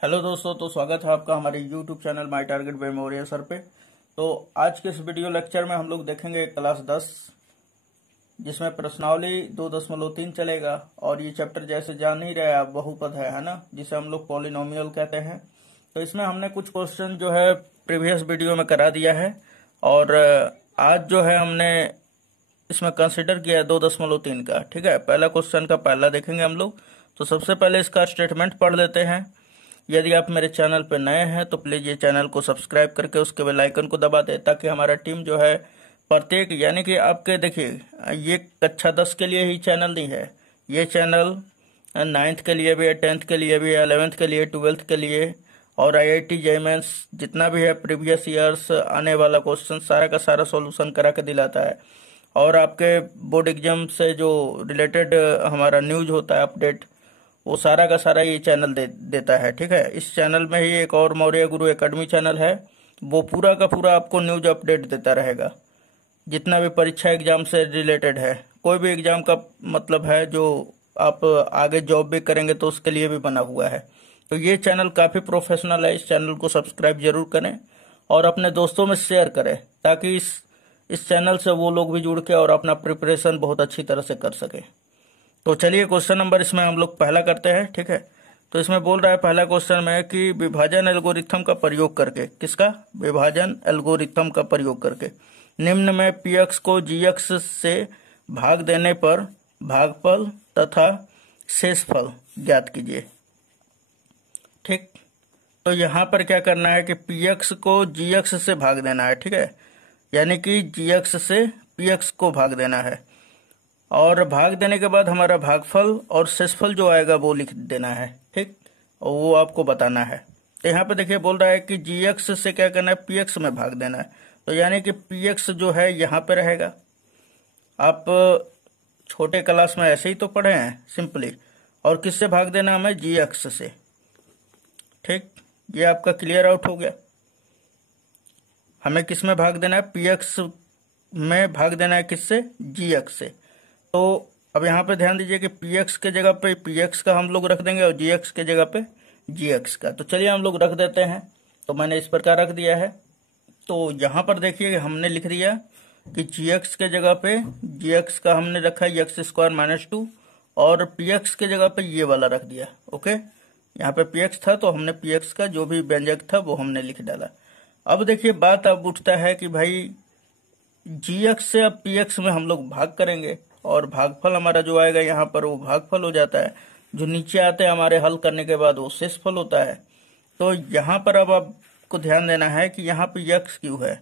Hello दोस्तों, तो स्वागत है आपका हमारे YouTube channel my target by Maurya sir पे। तो आज के इस वीडियो लेक्चर में हम लोग देखेंगे क्लास 10, जिसमें प्रश्नावली 2.3 चलेगा। और ये चैप्टर जैसे जान ही रहे आप, बहुपद है ना, जिसे हम लोग पॉलिनोमियल कहते हैं। तो इसमें हमने कुछ क्वेश्चन जो है प्रीवियस वीडियो में करा दिया है, और आज जो है हमने इसमें कंसिडर किया है 2.3 का। ठीक है, पहला क्वेश्चन का पहला देखेंगे हम लोग। तो सबसे पहले इसका स्टेटमेंट पढ़ लेते हैं। यदि आप मेरे चैनल पर नए हैं तो प्लीज ये चैनल को सब्सक्राइब करके उसके बेल आइकन को दबा दें, ताकि हमारा टीम जो है प्रत्येक, यानी कि आपके देखिए, ये कक्षा 10 के लिए ही चैनल नहीं है, ये चैनल 9th के लिए भी है, 10th के लिए भी है, 11th के लिए, 12th के लिए, और IIT JEE मेंस जितना भी है प्रीवियस ईयर्स आने वाला क्वेश्चन सारा का सारा सॉल्यूशन करा के दिलाता है। और आपके बोर्ड एग्जाम से जो रिलेटेड हमारा न्यूज होता है, अपडेट, वो सारा का सारा ये चैनल देता है। ठीक है, इस चैनल में ही एक और मौर्य गुरु एकेडमी चैनल है, वो पूरा का पूरा आपको न्यूज अपडेट देता रहेगा, जितना भी परीक्षा एग्जाम से रिलेटेड है। कोई भी एग्जाम का मतलब है जो आप आगे जॉब भी करेंगे तो उसके लिए भी बना हुआ है। तो ये चैनल काफ़ी प्रोफेशनल है, इस चैनल को सब्सक्राइब जरूर करें और अपने दोस्तों में शेयर करें, ताकि इस चैनल से वो लोग भी जुड़ के और अपना प्रिपरेशन बहुत अच्छी तरह से कर सके। तो चलिए क्वेश्चन नंबर इसमें हम लोग पहला करते हैं। ठीक है, तो इसमें बोल रहा है पहला क्वेश्चन में कि विभाजन एल्गोरिथम का प्रयोग करके, किसका? विभाजन एल्गोरिथम का प्रयोग करके निम्न में px को gx से भाग देने पर भागफल तथा शेषफल ज्ञात कीजिए। ठीक, तो यहाँ पर क्या करना है कि px को gx से भाग देना है। ठीक है, यानी कि gx से px को भाग देना है, और भाग देने के बाद हमारा भागफल और शेषफल जो आएगा वो लिख देना है। ठीक, और वो आपको बताना है। तो यहाँ पे देखिए बोल रहा है कि gx से क्या करना है, px में भाग देना है। तो यानी कि px जो है यहाँ पे रहेगा। आप छोटे क्लास में ऐसे ही तो पढ़े हैं सिंपली। और किससे भाग देना हमें? gx से। ठीक, ये आपका क्लियर आउट हो गया। हमें किस में भाग देना है? px में भाग देना है। किससे? gx से। तो अब यहाँ पे ध्यान दीजिए कि px के जगह पे px का हम लोग रख देंगे और gx के जगह पे gx का। तो चलिए हम लोग रख देते हैं। तो मैंने इस प्रकार रख दिया है। तो यहाँ पर देखिए हमने लिख दिया कि gx के जगह पे gx का हमने रखा है x² - 2, और px के जगह पे ये वाला रख दिया। ओके, यहाँ पे px था तो हमने px का जो भी व्यंजक था वो हमने लिख डाला। अब देखिए बात अब उठता है कि भाई gx से अब px में हम लोग भाग करेंगे, और भागफल हमारा जो आएगा यहाँ पर वो भागफल हो जाता है। जो नीचे आते हैं हमारे हल करने के बाद वो शेषफल होता है। तो यहाँ पर अब आपको ध्यान देना है कि यहाँ पे यक्स क्यू है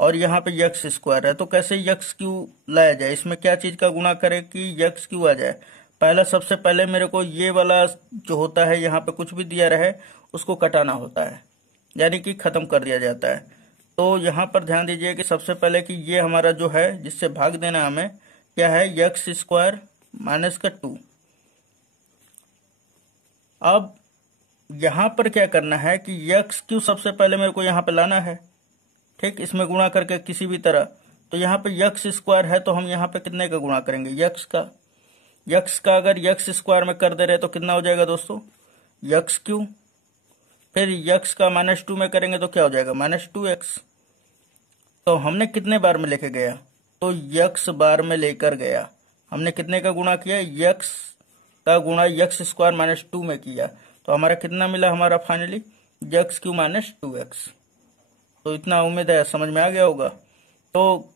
और यहाँ पे x² है। तो कैसे यक्स क्यू लाया जाए? इसमें क्या चीज का गुणा करें कि यक्स क्यू आ जाए? पहला, सबसे पहले मेरे को ये वाला जो होता है यहाँ पे कुछ भी दिया रहे उसको कटाना होता है, यानी कि खत्म कर दिया जाता है। तो यहाँ पर ध्यान दीजिए कि सबसे पहले कि ये हमारा जो है जिससे भाग देना हमें क्या है, x² - 2। अब यहां पर क्या करना है कि यक्स क्यू सबसे पहले मेरे को यहां पे लाना है। ठीक, इसमें गुणा करके किसी भी तरह। तो यहाँ पे x² है तो हम यहाँ पे कितने का गुणा करेंगे? यक्स का अगर x² में कर दे रहे तो कितना हो जाएगा दोस्तों? X Q. फिर यक्स का -2 में करेंगे तो क्या हो जाएगा? -2x। तो हमने कितने बार में लेके गया? तो यक्स बार में लेकर गया। हमने कितने का गुणा किया? यक्स का गुणा x² - 2 में किया। तो हमारा कितना मिला? हमारा फाइनली x³ - 2x। तो इतना उम्मीद है समझ में आ गया होगा। तो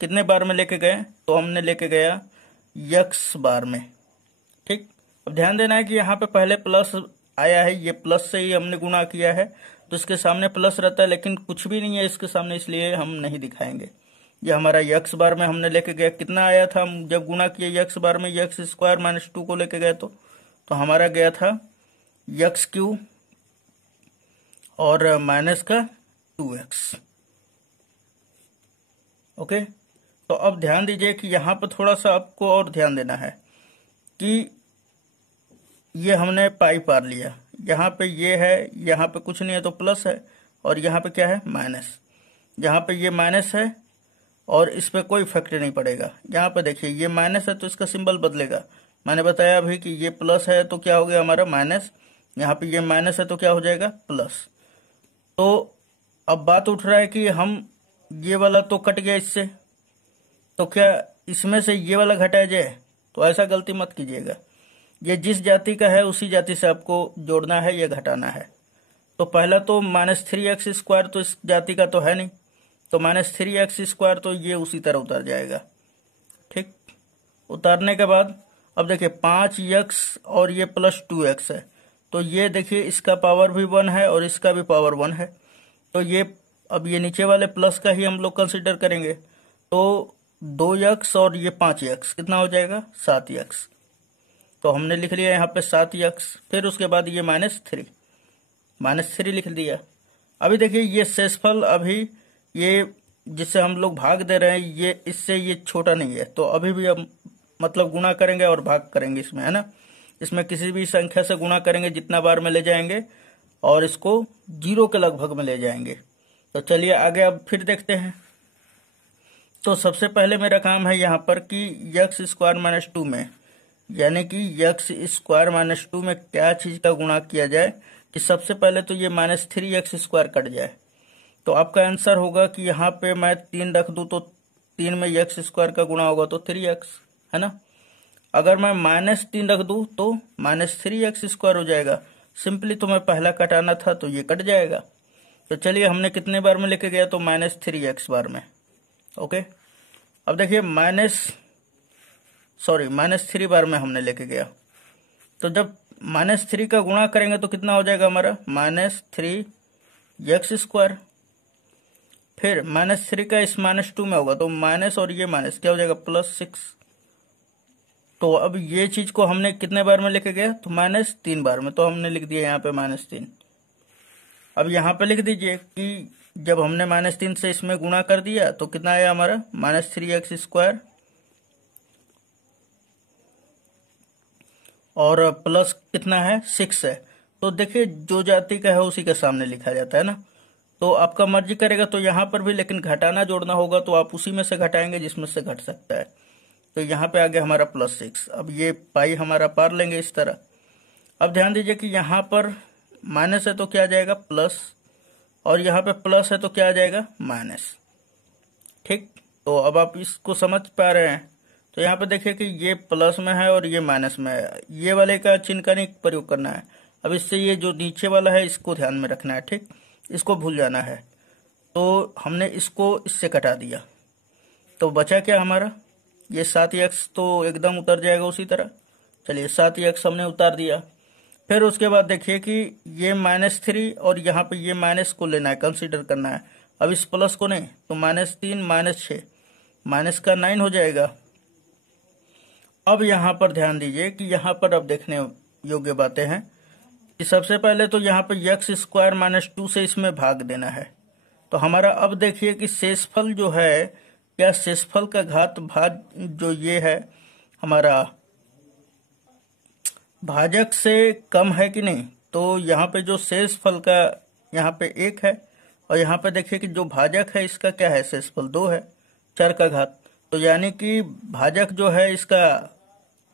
कितने बार में लेके गए? तो हमने लेके गया यक्स बार में। ठीक, अब ध्यान देना है कि यहाँ पे पहले प्लस आया है, ये प्लस से ही हमने गुणा किया है, तो इसके सामने प्लस रहता है, लेकिन कुछ भी नहीं है इसके सामने, इसलिए हम नहीं दिखाएंगे। ये हमारा यक्स बार में हमने लेके गया। कितना आया था हम जब गुणा किए यक्स बार में? x² - 2 को लेके गए तो हमारा गया था x³ और माइनस का 2x। ओके, तो अब ध्यान दीजिए कि यहाँ पे थोड़ा सा आपको और ध्यान देना है कि ये हमने पाई पार लिया, यहाँ पे ये है, यहाँ पे कुछ नहीं है तो प्लस है, और यहाँ पे क्या है? माइनस। यहाँ पे ये माइनस है और इस पे कोई इफेक्ट नहीं पड़ेगा। यहाँ पे देखिए ये माइनस है तो इसका सिंबल बदलेगा। मैंने बताया अभी कि ये प्लस है तो क्या हो गया हमारा? माइनस। यहाँ पे ये माइनस है तो क्या हो जाएगा प्लस। तो अब बात उठ रहा है कि हम ये वाला तो कट गया इससे, तो क्या इसमें से ये वाला घटाया जाए? तो ऐसा गलती मत कीजिएगा, ये जिस जाति का है उसी जाति से आपको जोड़ना है या घटाना है। तो पहला तो -3x² तो इस जाति का तो है नहीं, तो -3x² तो ये उसी तरह उतर जाएगा। ठीक, उतारने के बाद अब देखिए 5x और ये +2x है, तो ये देखिए इसका पावर भी 1 है और इसका भी पावर 1 है, तो ये अब ये नीचे वाले प्लस का ही हम लोग कंसिडर करेंगे। तो 2x और ये 5x कितना हो जाएगा 7x, तो हमने लिख लिया यहाँ पे 7x। फिर उसके बाद ये -3 लिख दिया। अभी देखिए ये शेषफल अभी ये जिससे हम लोग भाग दे रहे हैं ये इससे ये छोटा नहीं है, तो अभी भी हम मतलब गुणा करेंगे और भाग करेंगे इसमें, है ना। इसमें किसी भी संख्या से गुणा करेंगे जितना बार में ले जाएंगे और इसको 0 के लगभग में ले जाएंगे। तो चलिए आगे अब फिर देखते हैं। तो सबसे पहले मेरा काम है यहाँ पर कि x² - 2 में, यानी कि x² - 2 में क्या चीज का गुणा किया जाए कि सबसे पहले तो ये -3x² कट जाए। तो आपका आंसर होगा कि यहाँ पे मैं 3 रख दूं तो 3 में x² का गुणा होगा तो 3x, है ना। अगर मैं -3 रख दूं तो -3x² हो जाएगा। सिंपली तो मैं पहला कटाना था तो ये कट जाएगा। तो चलिए हमने कितने बार में लेके गया तो -3x बार में। ओके, अब देखिए -3 बार में हमने लेके गया, तो जब -3 का गुणा करेंगे तो कितना हो जाएगा हमारा -3x²। फिर -3 का इस -2 में होगा तो माइनस और ये माइनस क्या हो जाएगा +6। तो अब ये चीज को हमने कितने बार में लेके गया तो -3 बार में, तो हमने लिख दिया यहाँ पे -3। अब यहाँ पे लिख दीजिए कि जब हमने -3 से इसमें गुणा कर दिया तो कितना आया हमारा -3x² और प्लस कितना है 6 है। तो देखिए जो जाति का है उसी के सामने लिखा जाता है ना। तो आपका मर्जी करेगा तो यहाँ पर भी, लेकिन घटाना जोड़ना होगा तो आप उसी में से घटाएंगे जिसमें से घट सकता है। तो यहाँ पे आ गया हमारा +6। अब ये पाई हमारा पार लेंगे इस तरह। अब ध्यान दीजिए कि यहाँ पर माइनस है तो क्या आ जाएगा प्लस, और यहाँ पे प्लस है तो क्या आ जाएगा माइनस। ठीक, तो अब आप इसको समझ पा रहे हैं। तो यहाँ पे देखिए कि ये प्लस में है और ये माइनस में है, ये वाले का चिन्ह का नहीं प्रयोग करना है। अब इससे ये जो नीचे वाला है इसको ध्यान में रखना है, ठीक, इसको भूल जाना है। तो हमने इसको इससे कटा दिया, तो बचा क्या हमारा ये 7x, तो एकदम उतर जाएगा उसी तरह। चलिए 7x हमने उतार दिया। फिर उसके बाद देखिए कि ये -3 और यहाँ पे ये माइनस को लेना है, कंसीडर करना है। अब इस प्लस को नहीं, तो -3 - 6 माइनस का 9 हो जाएगा। अब यहाँ पर ध्यान दीजिए कि यहाँ पर अब देखने योग्य बातें हैं कि सबसे पहले तो यहाँ पे x² - 2 से इसमें भाग देना है। तो हमारा अब देखिए कि शेषफल जो है, क्या शेषफल का घात भाज जो ये है हमारा भाजक से कम है कि नहीं। तो यहाँ पे जो शेषफल का यहाँ पे 1 है और यहाँ पे देखिए कि जो भाजक है इसका क्या है शेषफल 2 है, चर का घात। तो यानी कि भाजक जो है इसका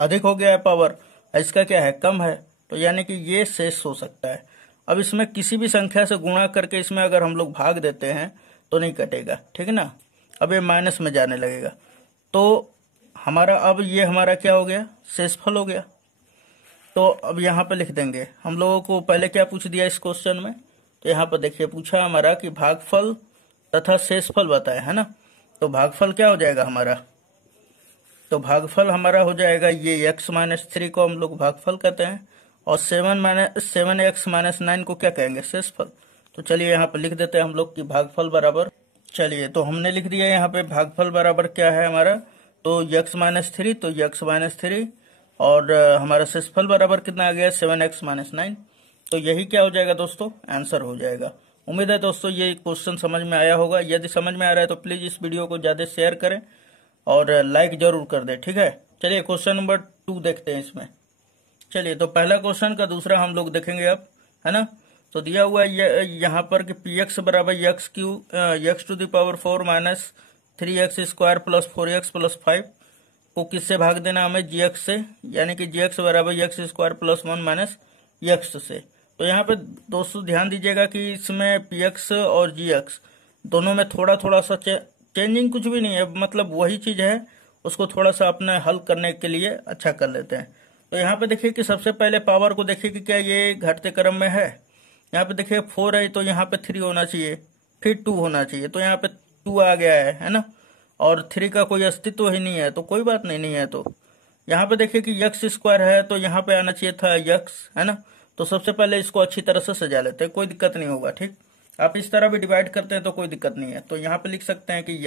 अधिक हो गया है पावर, इसका क्या है कम है, तो यानी कि ये शेष हो सकता है। अब इसमें किसी भी संख्या से गुणा करके इसमें अगर हम लोग भाग देते हैं तो नहीं कटेगा, ठीक है ना। अब ये माइनस में जाने लगेगा, तो हमारा अब ये हमारा क्या हो गया शेषफल हो गया। तो अब यहाँ पे लिख देंगे, हम लोगों को पहले क्या पूछ दिया इस क्वेश्चन में, तो यहाँ पर देखिए पूछा हमारा कि भागफल तथा शेषफल बताए, है ना। तो भागफल क्या हो जाएगा हमारा, तो भागफल हमारा हो जाएगा ये x - 3 को हम लोग भागफल कहते हैं, और 7x - 9 को क्या कहेंगे शेषफल। तो चलिए यहाँ पे लिख देते हैं हम लोग कि भागफल बराबर, चलिए तो हमने लिख दिया यहाँ पे भागफल बराबर क्या है हमारा, तो x - 3, तो x - 3 और हमारा शेषफल बराबर कितना आ गया 7x - 9। तो यही क्या हो जाएगा दोस्तों आंसर हो जाएगा। उम्मीद है दोस्तों ये क्वेश्चन समझ में आया होगा। यदि समझ में आ रहा है तो प्लीज इस वीडियो को ज्यादा शेयर करें और लाइक जरूर कर दें, ठीक है। चलिए क्वेश्चन नंबर 2 देखते हैं इसमें। चलिए तो पहला क्वेश्चन का दूसरा हम लोग देखेंगे अब, है ना। तो दिया हुआ है यहाँ पर कि px बराबर x⁴ minus 3x² plus 4x plus 5 को किससे भाग देना हमें gx से, यानी कि gx बराबर x² प्लस 1 माइनस x से। तो यहाँ पे दोस्तों ध्यान दीजिएगा कि इसमें पी एक्स और जी एक्स दोनों में थोड़ा थोड़ा सा चेंजिंग कुछ भी नहीं है, मतलब वही चीज है, उसको थोड़ा सा अपने हल करने के लिए अच्छा कर लेते हैं। तो यहाँ पे देखिए कि सबसे पहले पावर को देखिए कि क्या ये घटते क्रम में है। यहाँ पे देखिए 4 है तो यहाँ पे 3 होना चाहिए, फिर 2 होना चाहिए, तो यहाँ पे 2 आ गया है ना। और 3 का कोई अस्तित्व ही नहीं है, तो कोई बात नहीं है। तो यहाँ पे देखिए कि यक्स स्क्वायर है तो यहाँ पे आना चाहिए था यक्स, है ना। तो सबसे पहले इसको अच्छी तरह से सजा लेते हैं, कोई दिक्कत नहीं होगा। ठीक, आप इस तरह भी डिवाइड करते हैं तो कोई दिक्कत नहीं है। तो यहाँ पे लिख सकते हैं कि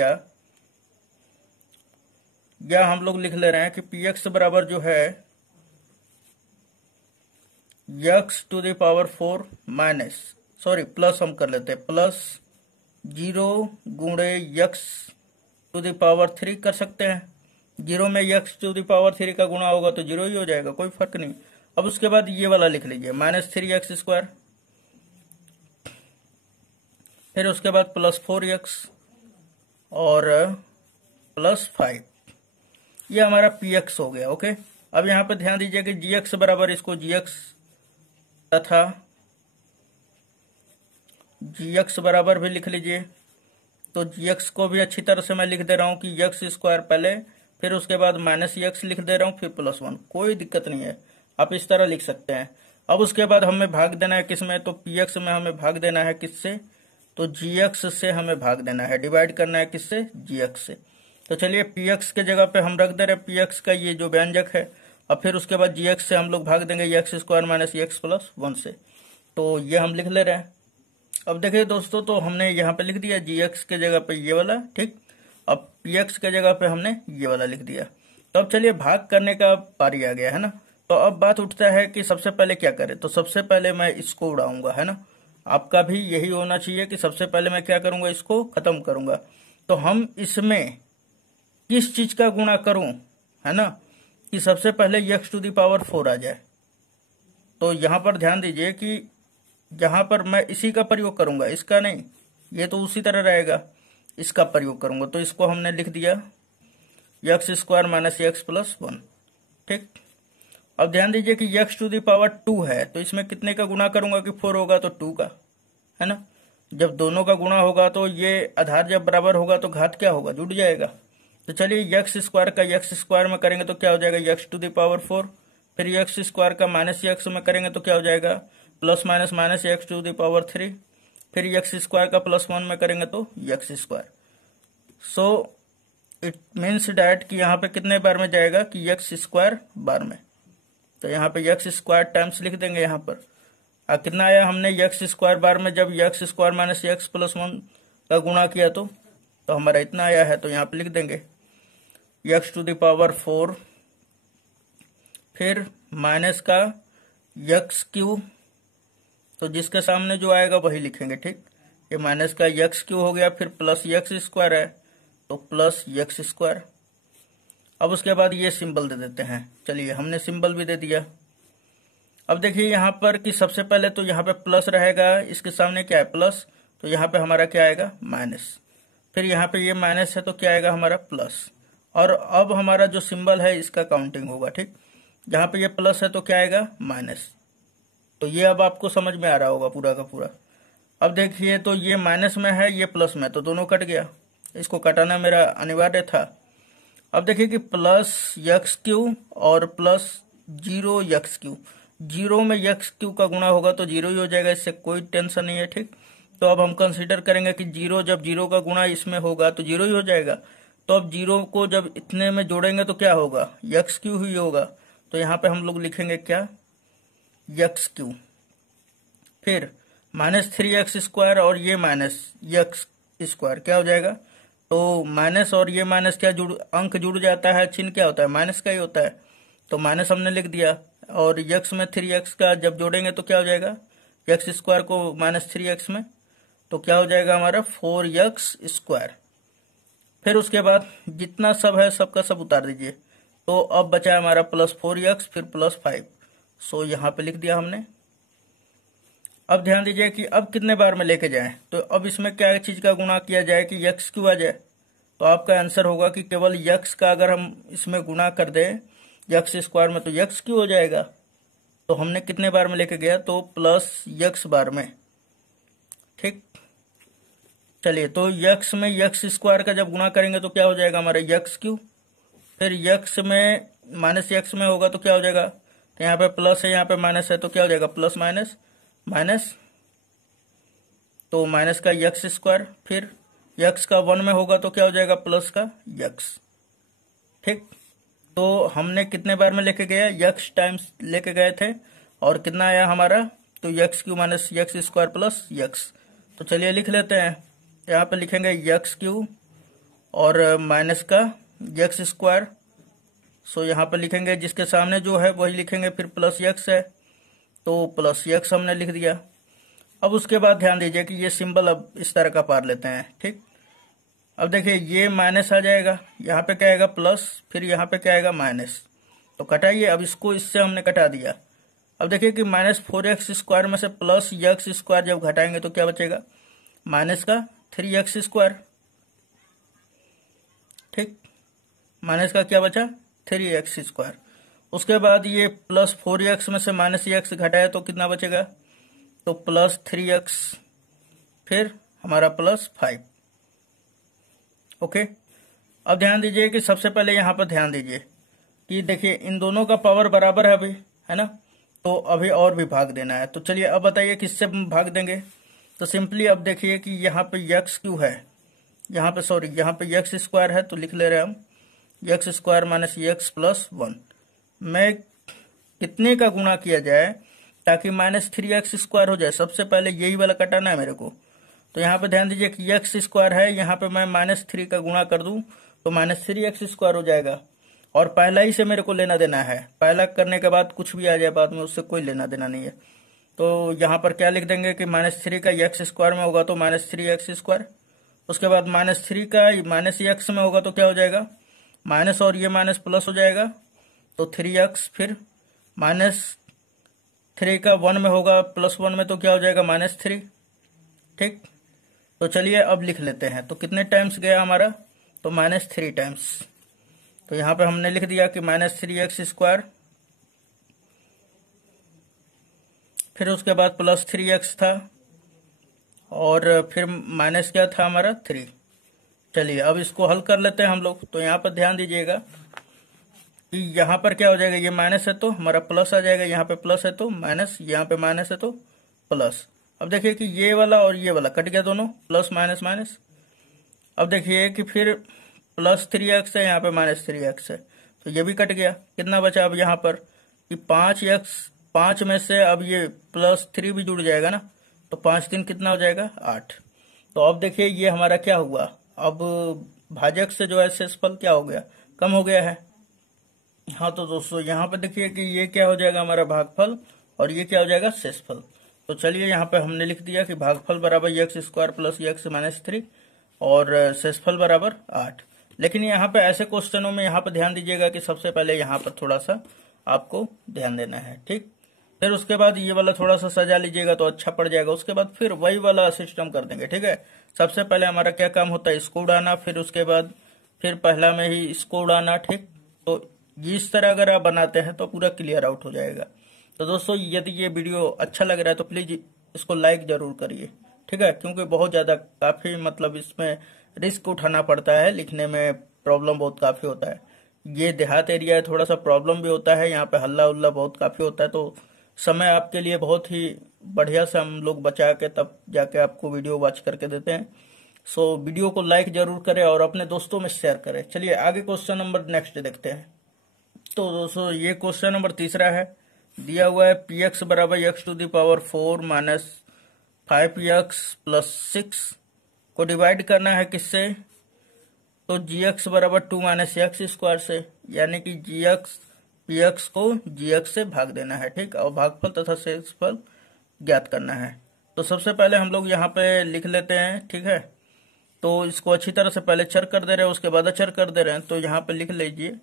या हम लोग लिख ले रहे हैं कि पी एक्स बराबर जो है x to the power 4 minus, sorry plus हम कर लेते हैं, प्लस 0 गुणे यक्स टू द पावर 3 कर सकते हैं। 0 में यक्स टू द पावर 3 का गुणा होगा तो 0 ही हो जाएगा, कोई फर्क नहीं। अब उसके बाद ये वाला लिख लीजिए -3x², फिर उसके बाद +4x और +5, ये हमारा px हो गया। ओके, अब यहाँ पे ध्यान दीजिए कि gx बराबर इसको gx तथा gx बराबर भी लिख लीजिए। तो gx को भी अच्छी तरह से मैं लिख दे रहा हूँ कि x² पहले, फिर उसके बाद -x लिख दे रहा हूँ, फिर +1, कोई दिक्कत नहीं है, आप इस तरह लिख सकते हैं। अब उसके बाद हमें भाग देना है किसमें, तो px में हमें भाग देना है किससे, तो gx से हमें भाग देना है, डिवाइड करना है किससे, gx से। तो चलिए px के जगह पे हम रख दे रहे px का ये जो व्यंजक है, अब फिर उसके बाद gx से हम लोग भाग देंगे x² - x + 1 से, तो ये हम लिख ले रहे हैं। अब देखिए दोस्तों, तो हमने यहाँ पे लिख दिया gx के जगह पे ये वाला, ठीक। अब px के जगह पे हमने ये वाला लिख दिया। तो अब चलिए भाग करने का पारी आ गया है ना। तो अब बात उठता है कि सबसे पहले क्या करें, तो सबसे पहले मैं इसको उड़ाऊंगा, है ना। आपका भी यही होना चाहिए कि सबसे पहले मैं क्या करूंगा, इसको खत्म करूंगा। तो हम इसमें किस चीज का गुणा करूं, है ना, कि सबसे पहले x टू द पावर 4 आ जाए। तो यहां पर ध्यान दीजिए कि यहां पर मैं इसी का प्रयोग करूंगा, इसका नहीं, ये तो उसी तरह रहेगा, इसका प्रयोग करूंगा। तो इसको हमने लिख दिया x² - x + 1, ठीक। अब ध्यान दीजिए कि x टू द पावर 2 है, तो इसमें कितने का गुणा करूंगा कि 4 होगा तो 2 का, है ना। जब दोनों का गुणा होगा तो ये आधार जब बराबर होगा तो घात क्या होगा, जुड़ जाएगा। तो चलिए x² का x² में करेंगे तो क्या हो जाएगा, x टू द पावर 4, फिर x² का -x में करेंगे तो क्या हो जाएगा, ± -x टू द पावर 3, फिर x² का +1 में करेंगे तो x²। So it means that कि यहाँ पे कितने बार में जाएगा कि x² बार में। तो यहाँ पे x² टाइम्स लिख देंगे यहाँ पर। कितना आया, हमने x² बार में जब x² - x + 1 का गुणा किया तो हमारा इतना आया है। तो यहाँ पे लिख देंगे x टू द पावर 4, फिर माइनस का x³ तो जिसके सामने जो आएगा वही लिखेंगे, ठीक। ये माइनस का x³ हो गया, फिर प्लस x² है तो प्लस x²। अब उसके बाद ये सिंबल दे देते हैं, चलिए हमने सिंबल भी दे दिया। अब देखिए यहाँ पर कि सबसे पहले तो यहाँ पे प्लस रहेगा, इसके सामने क्या है प्लस, तो यहाँ पे हमारा क्या आएगा माइनस, फिर यहाँ पे ये माइनस है तो क्या आएगा हमारा प्लस। और अब हमारा जो सिंबल है इसका काउंटिंग होगा, ठीक। जहाँ पे ये प्लस है तो क्या आएगा माइनस। तो ये अब आपको समझ में आ रहा होगा पूरा का पूरा। अब देखिए तो ये माइनस में है, ये प्लस में, तो दोनों कट गया, इसको कटाना मेरा अनिवार्य था। अब देखिए कि +x³ और +0x³, 0 में x³ का गुणा होगा तो 0 ही हो जाएगा, इससे कोई टेंशन नहीं है, ठीक। तो अब हम कंसीडर करेंगे कि 0 जब 0 का गुणा इसमें होगा तो 0 ही हो जाएगा। तो अब 0 को जब इतने में जोड़ेंगे तो क्या होगा, x³ ही होगा। तो यहाँ पे हम लोग लिखेंगे क्या, x³, फिर -3x² और ये -x² क्या हो जाएगा, तो माइनस और ये माइनस क्या अंक जुड़ जाता है, चिन्ह क्या होता है, माइनस का ही होता है। तो माइनस हमने लिख दिया, और x में 3x का जब जोड़ेंगे तो क्या हो जाएगा, x² को -3x में तो क्या हो जाएगा हमारा 4x²। फिर उसके बाद जितना सब है सबका सब उतार दीजिए, तो अब बचा हमारा +4x फिर +5। सो यहाँ पे लिख दिया हमने। अब ध्यान दीजिए कि अब कितने बार में लेके जाएं, तो अब इसमें क्या चीज का गुणा किया जाए कि x³ आ जाए। तो आपका आंसर होगा कि केवल x का अगर हम इसमें गुणा कर दें x² में तो x³ हो जाएगा। तो हमने कितने बार में लेके गया, तो प्लस यक्स बार में। ठीक, चलिए तो यक्स में यक्स स्क्वायर का जब गुणा करेंगे तो क्या हो जाएगा हमारा यक्स क्यू, फिर यक्स में माइनस यक्स में होगा तो क्या हो जाएगा, तो यहाँ पे प्लस है यहाँ पे माइनस है तो क्या हो जाएगा प्लस माइनस माइनस, तो माइनस का यक्स स्क्वायर, फिर यक्स का 1 में होगा तो क्या हो जाएगा प्लस का यक्स। ठीक, तो हमने कितने बार में लेके गए, यक्स टाइम्स लेके गए थे और कितना आया हमारा, तो x Q minus x square plus x. तो चलिए लिख लेते हैं, यहाँ पे लिखेंगे यक्स क्यू और माइनस का यक्स स्क्वायर। सो यहाँ पे लिखेंगे जिसके सामने जो है वही लिखेंगे, फिर प्लस यक्स है तो प्लस यक्स हमने लिख दिया। अब उसके बाद ध्यान दीजिए कि ये सिंबल अब इस तरह का पार लेते हैं। ठीक, अब देखिए ये माइनस आ जाएगा, यहाँ पे क्या आएगा प्लस, फिर यहाँ पे क्या आएगा माइनस, तो कटाइए। अब इसको इससे हमने कटा दिया। अब देखिए कि माइनस 4x स्क्वायर में से प्लस यक्स स्क्वायर जब घटाएंगे तो क्या बचेगा, माइनस का 3x स्क्वायर। ठीक, माइनस का क्या बचा 3x स्क्वायर। उसके बाद ये प्लस 4x में से माइनस x घटाया तो कितना बचेगा, तो प्लस 3x, फिर हमारा प्लस 5। ओके, अब ध्यान दीजिए कि सबसे पहले यहाँ पर ध्यान दीजिए कि देखिए इन दोनों का पावर बराबर है अभी, है ना, तो अभी और भी भाग देना है। तो चलिए अब बताइए किससे भाग देंगे, तो सिंपली अब देखिए कि यहाँ पे यक्स क्यू है, यहाँ पे सॉरी यहाँ पे यक्स स्क्वायर है तो लिख ले रहे हैं हम x square minus x plus 1 में कितने का गुणा किया जाए ताकि माइनस 3x स्क्वायर हो जाए। सबसे पहले यही वाला कटाना है मेरे को, तो यहाँ पे ध्यान दीजिए कि यक्स स्क्वायर है, यहाँ पे मैं -3 का गुणा कर दूं तो -3x स्क्वायर हो जाएगा। और पहला ही से मेरे को लेना देना है, पहला करने के बाद कुछ भी आ जाए बाद में उससे कोई लेना देना नहीं है। तो यहाँ पर क्या लिख देंगे कि -3 का यक्स स्क्वायर में होगा तो -3x स्क्वायर, उसके बाद -3 का माइनस यक्स में होगा तो क्या हो जाएगा माइनस, और ये माइनस प्लस हो जाएगा तो 3x, फिर -3 का 1 में होगा प्लस 1 में तो क्या हो जाएगा -3। ठीक, तो चलिए अब लिख लेते हैं, तो कितने टाइम्स गया हमारा, तो -3 टाइम्स। तो यहाँ पे हमने लिख दिया कि -3x स्क्वायर, फिर उसके बाद प्लस 3x था और फिर माइनस क्या था हमारा 3। चलिए अब इसको हल कर लेते हैं हम लोग। तो यहाँ पर ध्यान दीजिएगा कि यहाँ पर क्या हो जाएगा, ये माइनस है तो हमारा प्लस आ जाएगा, यहाँ पे प्लस है तो माइनस, यहाँ पे माइनस है तो प्लस। अब देखिए कि ये वाला और ये वाला कट गया दोनों, प्लस माइनस माइनस। अब देखिए कि फिर प्लस 3x है, यहाँ पे -3x है तो ये भी कट गया। कितना बचा अब यहाँ पर कि 5x, 5 में से अब ये प्लस 3 भी जुड़ जाएगा ना, तो 5 3 कितना हो जाएगा 8। तो अब देखिए ये हमारा क्या हुआ, अब भाजक से जो है शेषफल क्या हो गया, कम हो गया है। हाँ तो दोस्तों यहाँ पे देखिए कि ये क्या हो जाएगा हमारा भागफल और ये क्या हो जाएगा शेषफल। तो चलिए यहाँ पे हमने लिख दिया कि भागफल बराबर यक्स स्क्वायर प्लस यक्स -3 और शेषफल बराबर 8। लेकिन यहाँ पे ऐसे क्वेश्चनों में यहाँ पे ध्यान दीजिएगा कि सबसे पहले यहाँ पर थोड़ा सा आपको ध्यान देना है। ठीक, फिर उसके बाद ये वाला थोड़ा सा सजा लीजिएगा तो अच्छा पड़ जाएगा। उसके बाद फिर वही वाला सिस्टम कर देंगे। ठीक है, सबसे पहले हमारा क्या काम होता है, इसको उड़ाना, फिर उसके बाद फिर पहला में ही इसको उड़ाना। ठीक, तो इस तरह अगर आप बनाते हैं तो पूरा क्लियर आउट हो जाएगा। तो दोस्तों यदि ये वीडियो अच्छा लग रहा है तो प्लीज इसको लाइक जरूर करिए। ठीक है, क्योंकि बहुत ज्यादा काफी मतलब इसमें रिस्क उठाना पड़ता है, लिखने में प्रॉब्लम बहुत काफी होता है। ये देहात एरिया है, थोड़ा सा प्रॉब्लम भी होता है, यहाँ पे हल्ला उल्ला बहुत काफी होता है। तो समय आपके लिए बहुत ही बढ़िया से हम लोग बचा के तब जाके आपको वीडियो वॉच करके देते हैं। सो वीडियो को लाइक जरूर करें और अपने दोस्तों में शेयर करें। चलिए आगे क्वेश्चन नंबर नेक्स्ट देखते हैं। तो दोस्तों ये क्वेश्चन नंबर तीसरा है, दिया हुआ है px बराबर x⁴ माइनस 5x प्लस 6 को डिवाइड करना है किससे, तो gx बराबर 2 माइनस x स्क्वायर से, यानी कि px को gx से भाग देना है। ठीक, और भागफल तथा शेषफल ज्ञात करना है। तो सबसे पहले हम लोग यहाँ पे लिख लेते हैं। ठीक है, तो इसको अच्छी तरह से पहले चर कर दे रहे हैं, उसके बाद अचर कर दे रहे हैं। तो यहाँ पे लिख लीजिए,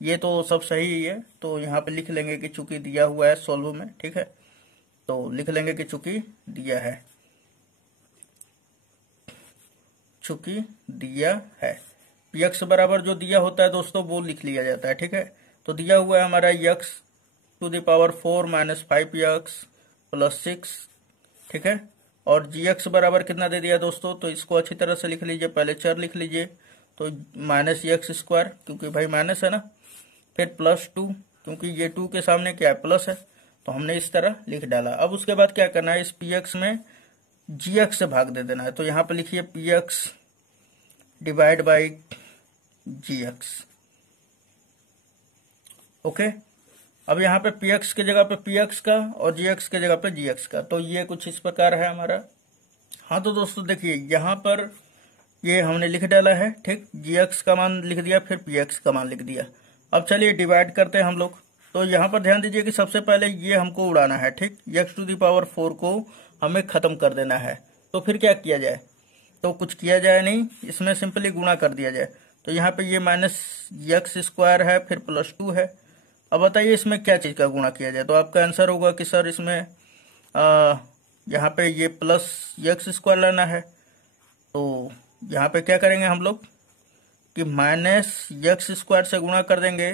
ये तो सब सही ही है। तो यहाँ पे लिख लेंगे कि चूंकि दिया हुआ है सोल्व में। ठीक है, तो लिख लेंगे कि चूंकि दिया है, चूंकि दिया है। यक्स बराबर जो दिया होता है दोस्तों वो लिख लिया जाता है। ठीक है, तो दिया हुआ है हमारा x to the power 4 minus 5x plus 6, ठीक है। और gx बराबर कितना दे दिया दोस्तों, तो इसको अच्छी तरह से लिख लीजिए, पहले चर लिख लीजिए, तो माइनस एक्स स्क्वायर, क्योंकि भाई माइनस है ना, फिर प्लस 2, क्योंकि ये 2 के सामने क्या है, प्लस है, तो हमने इस तरह लिख डाला। अब उसके बाद क्या करना है, इस px में gx से भाग दे देना है, तो यहाँ पे लिखिए px divide by gx, okay. अब यहाँ पे px की जगह पे px का और gx की जगह पे gx का, तो ये कुछ इस प्रकार है हमारा। हाँ तो दोस्तों देखिए यहाँ पर ये हमने लिख डाला है, ठीक, gx का मान लिख दिया, फिर px का मान लिख दिया। अब चलिए डिवाइड करते हैं हम लोग। तो यहाँ पर ध्यान दीजिए कि सबसे पहले ये हमको उड़ाना है, ठीक, x टू द पावर 4 को हमें खत्म कर देना है। तो फिर क्या किया जाए, तो कुछ किया जाए नहीं, इसमें सिंपली गुणा कर दिया जाए। तो यहाँ पे ये माइनस एक्स स्क्वायर है, फिर प्लस 2 है। अब बताइए इसमें क्या चीज़ का गुणा किया जाए, तो आपका आंसर होगा कि सर इसमें यहाँ पे ये प्लस एक्स स्क्वायर लाना है। तो यहाँ पे क्या करेंगे हम लोग कि माइनस एक्स स्क्वायर से गुणा कर देंगे।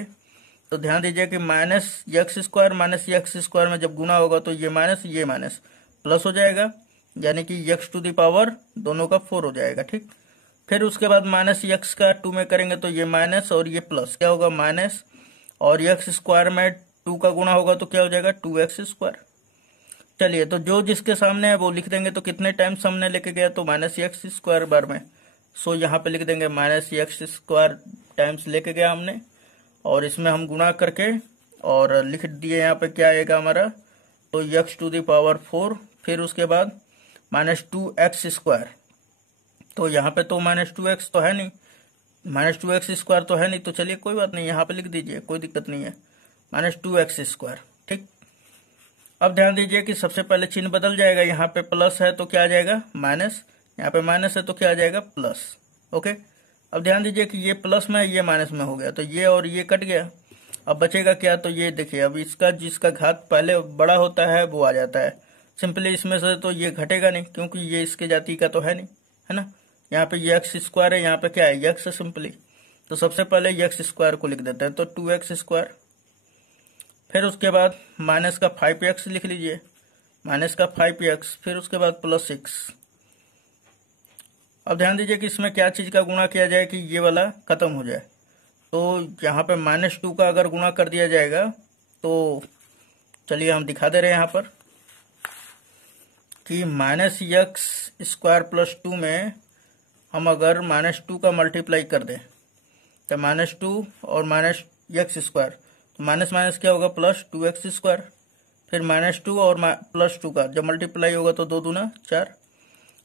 तो ध्यान दीजिए कि माइनस एक्स स्क्वायर में जब गुणा होगा तो ये माइनस प्लस हो जाएगा, यानी कि एक्स टू द पावर दोनों का 4 हो जाएगा, ठीक। फिर उसके बाद माइनस एक्स का 2 में करेंगे तो ये माइनस और ये प्लस, क्या होगा माइनस, और एक्स स्क्वायर में 2 का गुणा होगा तो क्या हो जाएगा 2x स्क्वायर। चलिए तो जो जिसके सामने है वो लिख देंगे, तो कितने टाइम्स हमने लेके गया, तो माइनस एक्स स्क्वायर बार में, सो यहाँ पे लिख देंगे माइनस एक्स स्क्वायर टाइम्स लेके गया हमने, और इसमें हम गुणा करके और लिख दिए यहाँ पे क्या आएगा हमारा, तो एक्स टू द पावर 4, फिर उसके बाद माइनस 2x स्क्वायर। तो यहाँ पे तो माइनस 2x तो है नहीं, माइनस 2x स्क्वायर तो है नहीं, तो चलिए कोई बात नहीं, यहाँ पे लिख दीजिए, कोई दिक्कत नहीं है, माइनस 2x स्क्वायर, ठीक। अब ध्यान दीजिए कि सबसे पहले चिन्ह बदल जाएगा, यहाँ पे प्लस है तो क्या आ जाएगा माइनस, यहाँ पे माइनस है तो क्या आ जाएगा प्लस, ओके। अब ध्यान दीजिए कि ये प्लस में ये माइनस में हो गया, तो ये और ये कट गया, अब बचेगा क्या, तो ये देखिए, अब इसका जिसका घात पहले बड़ा होता है वो आ जाता है, सिंपली इसमें से तो ये घटेगा नहीं, क्योंकि ये इसके जाति का तो है नहीं, है ना। यहाँ पे ये एक्स स्क्वायर है, यहाँ पे क्या है एक्स है सिंपली, तो सबसे पहले एक्स स्क्वायर को लिख देते हैं, तो 2x स्क्वायर, फिर उसके बाद माइनस का 5x लिख लीजिए, माइनस का 5x, फिर उसके बाद प्लस 6। अब ध्यान दीजिए कि इसमें क्या चीज का गुणा किया जाए कि ये वाला खत्म हो जाए, तो यहाँ पे माइनस 2 का अगर गुणा कर दिया जाएगा, तो चलिए हम दिखा दे रहे हैं यहाँ पर कि माइनस एक्स स्क्वायर प्लस 2 में हम अगर माइनस 2 का मल्टीप्लाई कर दें, तो माइनस 2 और माइनस एक्स स्क्वायर, तो माइनस माइनस क्या होगा प्लस 2x स्क्वायर, फिर माइनस 2 और प्लस 2 का जब मल्टीप्लाई होगा तो 2 दूना 4।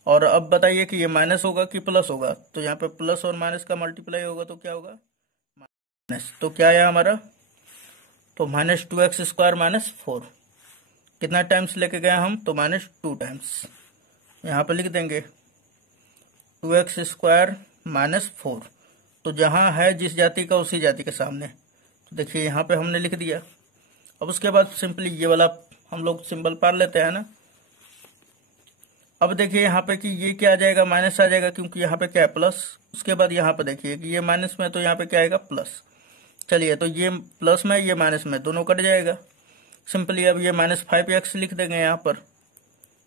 और अब बताइए कि ये माइनस होगा कि प्लस होगा, तो यहाँ पे प्लस और माइनस का मल्टीप्लाई होगा तो क्या होगा माइनस, तो क्या आया हमारा, तो माइनस 2x स्क्वायर माइनस 4, कितना टाइम्स लेके गए हम, तो माइनस 2 टाइम्स, यहाँ पे लिख देंगे 2x स्क्वायर माइनस 4, तो जहाँ है जिस जाति का उसी जाति के सामने, तो देखिए यहाँ पे हमने लिख दिया। अब उसके बाद सिंपली ये वाला हम लोग सिंबल पार लेते हैं ना। अब देखिए यहाँ पे कि ये क्या आ जाएगा माइनस आ जाएगा, क्योंकि यहाँ पे क्या है प्लस, उसके बाद यहाँ पे देखिए कि ये माइनस में, तो यहाँ पे क्या आएगा प्लस। चलिए तो ये प्लस में ये माइनस में दोनों कट जाएगा, सिंपली अब ये माइनस 5x लिख देंगे यहाँ पर,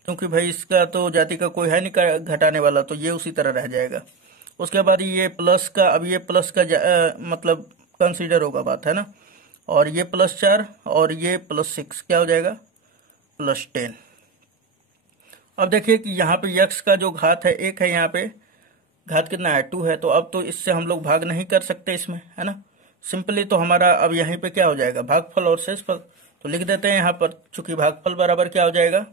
क्योंकि भाई इसका तो जाति का कोई है नहीं घटाने वाला, तो ये उसी तरह रह जाएगा। उसके बाद ये प्लस का, अब ये प्लस का मतलब कंसीडर होगा बात, है ना, और ये प्लस 4 और ये प्लस 6 क्या हो जाएगा प्लस 10। अब देखिए कि यहाँ पे x का जो घात है 1 है, यहाँ पे घात कितना है 2 है, तो अब तो इससे हम लोग भाग नहीं कर सकते इसमें, है ना, सिंपली तो हमारा अब यहीं पे क्या हो जाएगा भागफल और शेषफल, तो लिख देते हैं यहाँ पर, चूंकि भागफल बराबर क्या हो जाएगा,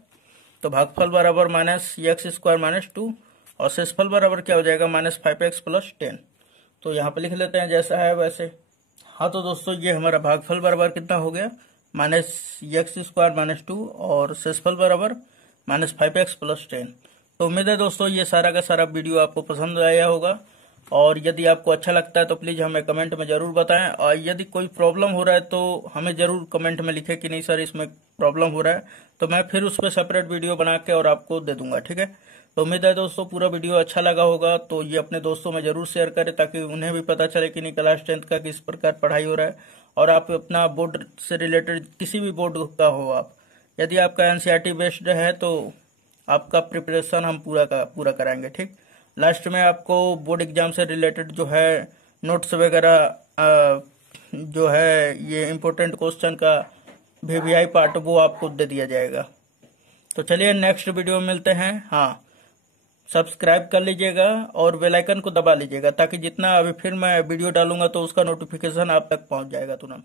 तो भागफल बराबर माइनस एक्स स्क्वायर माइनस 2 और शेषफल बराबर क्या हो जाएगा माइनस 5x प्लस 10, तो यहाँ पे लिख लेते हैं जैसा है वैसे। हाँ तो दोस्तों ये हमारा भागफल बराबर कितना हो गया माइनस एक्स स्क्वायर माइनस 2 और शेषफल बराबर माइनस 5x प्लस 10। तो उम्मीद है दोस्तों ये सारा का सारा वीडियो आपको पसंद आया होगा, और यदि आपको अच्छा लगता है तो प्लीज़ हमें कमेंट में ज़रूर बताएं, और यदि कोई प्रॉब्लम हो रहा है तो हमें ज़रूर कमेंट में लिखें कि नहीं सर इसमें प्रॉब्लम हो रहा है, तो मैं फिर उस पर सेपरेट वीडियो बना के और आपको दे दूंगा, ठीक है। तो उम्मीद है दोस्तों पूरा वीडियो अच्छा लगा होगा, तो ये अपने दोस्तों में ज़रूर शेयर करें ताकि उन्हें भी पता चले कि नहीं क्लास 10th का किस प्रकार पढ़ाई हो रहा है, और आप अपना बोर्ड से रिलेटेड किसी भी बोर्ड का हो, आप यदि आपका एनसीईआरटी बेस्ड है तो आपका प्रिपरेशन हम पूरा कराएंगे। ठीक, लास्ट में आपको बोर्ड एग्जाम से रिलेटेड जो है नोट्स वगैरह जो है ये इम्पोर्टेंट क्वेश्चन का वीवीआई पार्ट वो आपको दे दिया जाएगा। तो चलिए नेक्स्ट वीडियो में मिलते हैं। हाँ, सब्सक्राइब कर लीजिएगा और बेल आइकन को दबा लीजिएगा ताकि जितना अभी फिर मैं वीडियो डालूंगा तो उसका नोटिफिकेशन आप तक पहुंच जाएगा तुरंत।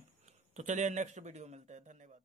तो चलिए नेक्स्ट वीडियो मिलते हैं। धन्यवाद।